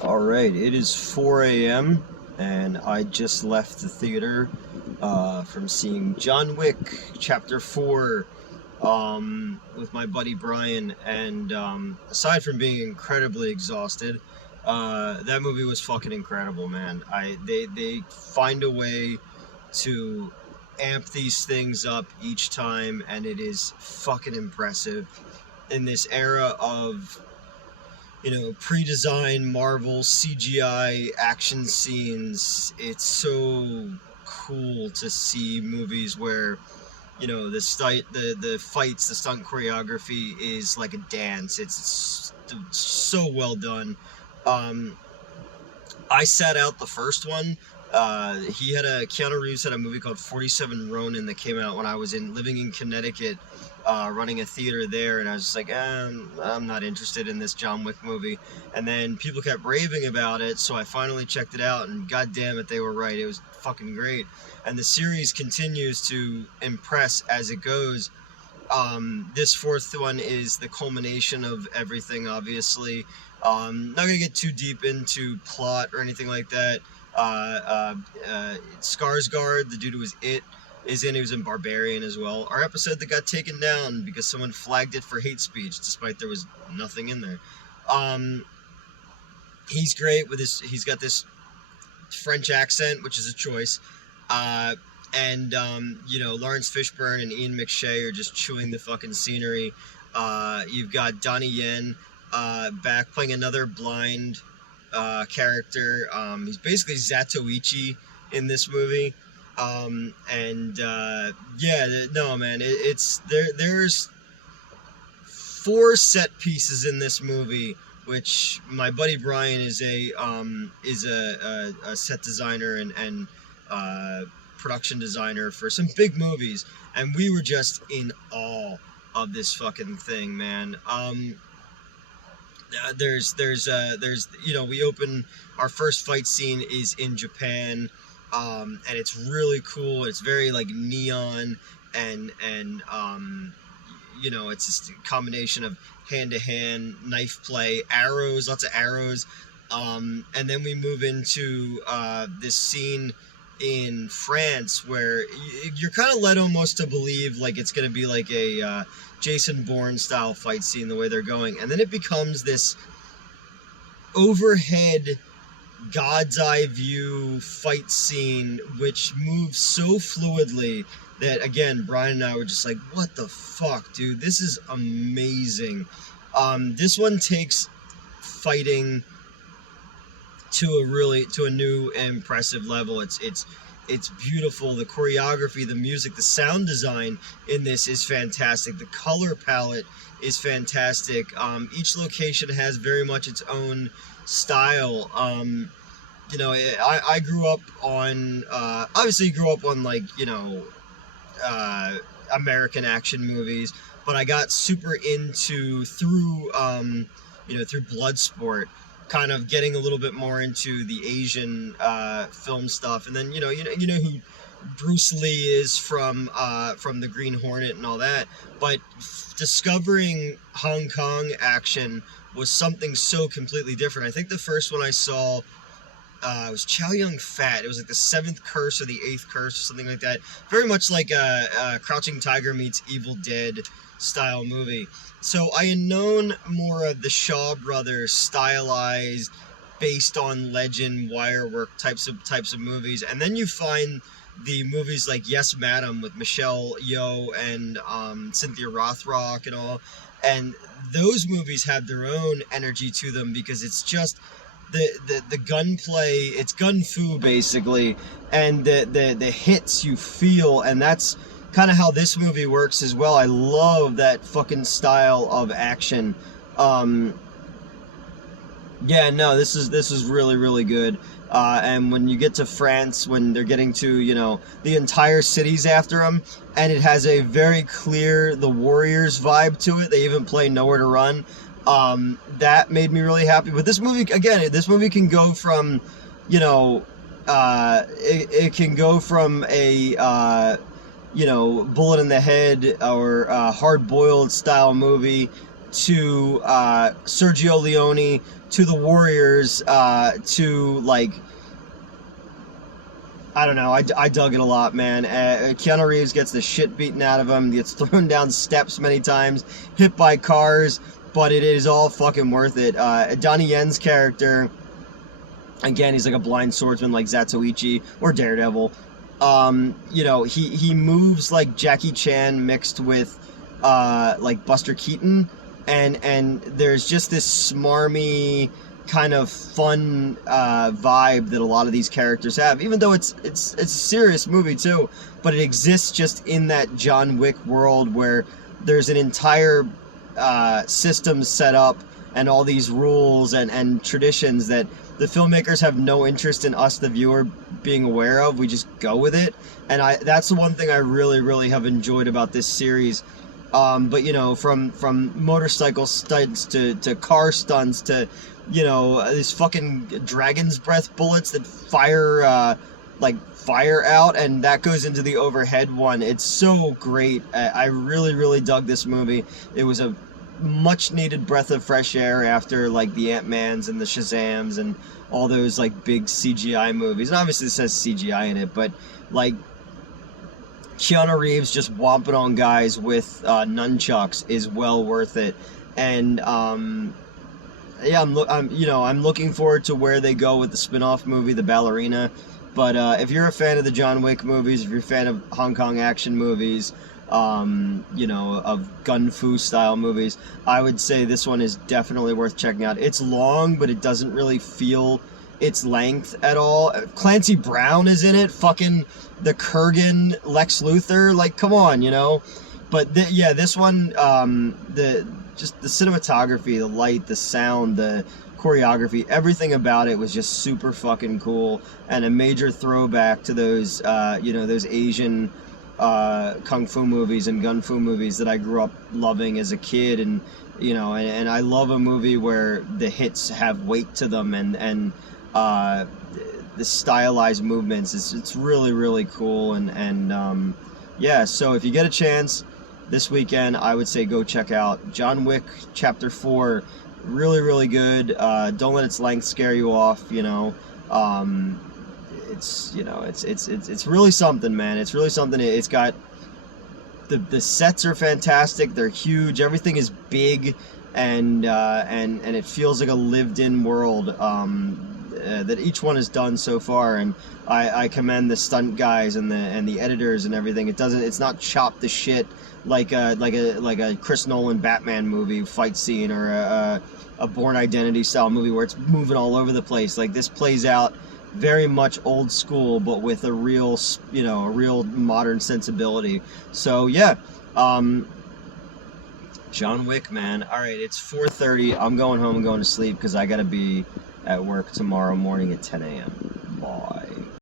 Alright, it is 4 a.m. and I just left the theater from seeing John Wick Chapter 4 with my buddy Brian. And aside from being incredibly exhausted, that movie was fucking incredible, man. They find a way to amp these things up each time, and it is fucking impressive in this era of pre-designed Marvel CGI action scenes. It's so cool to see movies where, the fights, the stunt choreography is like a dance. It's so well done. I sat out the first one. Keanu Reeves had a movie called 47 Ronin that came out when I was living in Connecticut, running a theater there, and I was just like, I'm not interested in this John Wick movie. And then people kept raving about it, so I finally checked it out, and god damn it, they were right. It was fucking great. And the series continues to impress as it goes. This fourth one is the culmination of everything, obviously. Not gonna get too deep into plot or anything like that. Skarsgård, the dude who was is in. He was in Barbarian as well. Our episode that got taken down because someone flagged it for hate speech, despite there was nothing in there. He's great with his. He's got this French accent, which is a choice. And Lawrence Fishburne and Ian McShane are just chewing the fucking scenery. You've got Donnie Yen back playing another blind character. He's basically Zatoichi in this movie. There's 4 set pieces in this movie, which my buddy Brian is a set designer and production designer for some big movies, and we were just in awe of this fucking thing, man. We open, our first fight scene is in Japan, and it's really cool. It's very like neon and it's just a combination of hand-to-hand knife play, arrows, lots of arrows, and then we move into this scene in France where you're kind of led almost to believe like it's going to be like a Jason Bourne style fight scene the way they're going, and then it becomes this overhead God's eye view fight scene which moves so fluidly that, again, Brian and I were just like, what the fuck, dude, this is amazing. This one takes fighting to a new and impressive level. It's beautiful. The choreography, the music, the sound design in this is fantastic. The color palette is fantastic. Each location has very much its own style. I grew up on American action movies, but I got super into through Bloodsport, kind of getting a little bit more into the Asian film stuff, and then who Bruce Lee is from the Green Hornet and all that. But discovering Hong Kong action was something so completely different. I think the first one I saw was Chow Yun Fat. It was like the 7th Curse or the 8th Curse or something like that. Very much like a Crouching Tiger meets Evil Dead style movie. So I had known more of the Shaw Brothers stylized, based on legend, wire work types of movies, and then you find the movies like Yes Madam with Michelle Yeoh and Cynthia Rothrock and all, and those movies have their own energy to them because it's just the gunplay, it's gun fu basically, and the hits you feel, and that's kind of how this movie works as well. I love that fucking style of action. This is really, really good. And when you get to France, when they're getting to, the entire city's after them, and it has a very clear The Warriors vibe to it. They even play Nowhere to Run. That made me really happy. But this movie, again, can go from, it can go from a bullet in the head or hard-boiled style movie to Sergio Leone to the Warriors to like, I don't know. I dug it a lot, man. Keanu Reeves gets the shit beaten out of him, gets thrown down steps many times, hit by cars, but it is all fucking worth it. Donnie Yen's character, again, he's like a blind swordsman like Zatoichi or Daredevil. You know, he moves like Jackie Chan mixed with like Buster Keaton, and there's just this smarmy kind of fun vibe that a lot of these characters have, even though it's a serious movie too, but it exists just in that John Wick world where there's an entire system set up and all these rules and traditions that the filmmakers have no interest in us, the viewer, being aware of. We just go with it, and that's the one thing I really have enjoyed about this series. But you know, from motorcycle stunts to car stunts to, you know, these fucking dragon's breath bullets that fire fire out, and that goes into the overhead one. It's so great. I really dug this movie. It was a much needed breath of fresh air after like the Ant-Mans and the Shazams and all those like big CGI movies. And obviously it says CGI in it, but like Keanu Reeves just whomping on guys with nunchucks is well worth it. And yeah, I'm looking forward to where they go with the spin-off movie, The Ballerina. But if you're a fan of the John Wick movies, if you're a fan of Hong Kong action movies, you know, of gun fu style movies, I would say this one is definitely worth checking out. It's long, but it doesn't really feel its length at all. Clancy Brown is in it, fucking the Kurgan Lex Luthor, like, come on, you know. But yeah, this one, the cinematography, the light, the sound, the choreography, everything about it was just super fucking cool, and a major throwback to those you know, those Asian kung fu movies and gun fu movies that I grew up loving as a kid. And you know, and I love a movie where the hits have weight to them, and the stylized movements. It's really cool, and yeah. So if you get a chance this weekend, I would say go check out John Wick Chapter 4. Really good. Don't let its length scare you off. You know, it's, you know, it's really something, man. It's really something. It's got the sets are fantastic. They're huge. Everything is big, and it feels like a lived-in world that each one has done so far. And I commend the stunt guys and the editors and everything. It's not chopped to shit like a Chris Nolan Batman movie fight scene, or a Bourne Identity style movie where it's moving all over the place. Like, this plays out very much old school, but with a real, you know, a real modern sensibility. So yeah, John Wick, man. All right, it's 4:30. I'm going home and going to sleep because I gotta be at work tomorrow morning at 10 a.m. Bye.